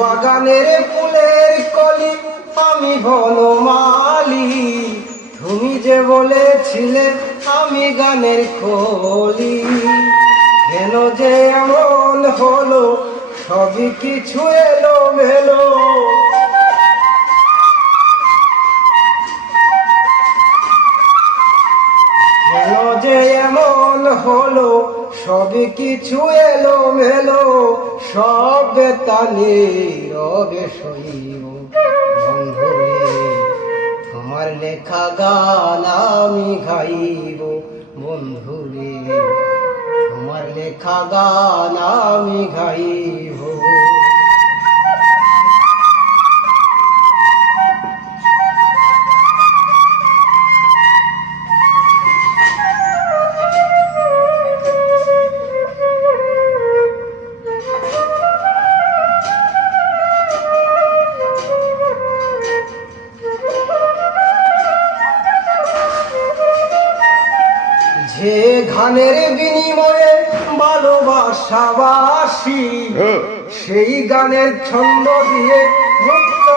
বাগানের ফুলের কলি আমি বনমালী, তুমি যে বলেছিলে আমি গানের কলি। কেন যে এমন হলো, সবই কিছু এলো মেলো। কেন যে এমন হলো, সবই কিছু এলো মেলো। সব বেতালে রবে সইব বন্ধুরে, তোমার লেখা গান আমি গাইব বন্ধুরে, তোমার লেখা গান আমি গাইব। যে গানের বিনিময়ে ভালোবাসাবাসি, সেই গানের ছন্দ দিয়ে মুক্ত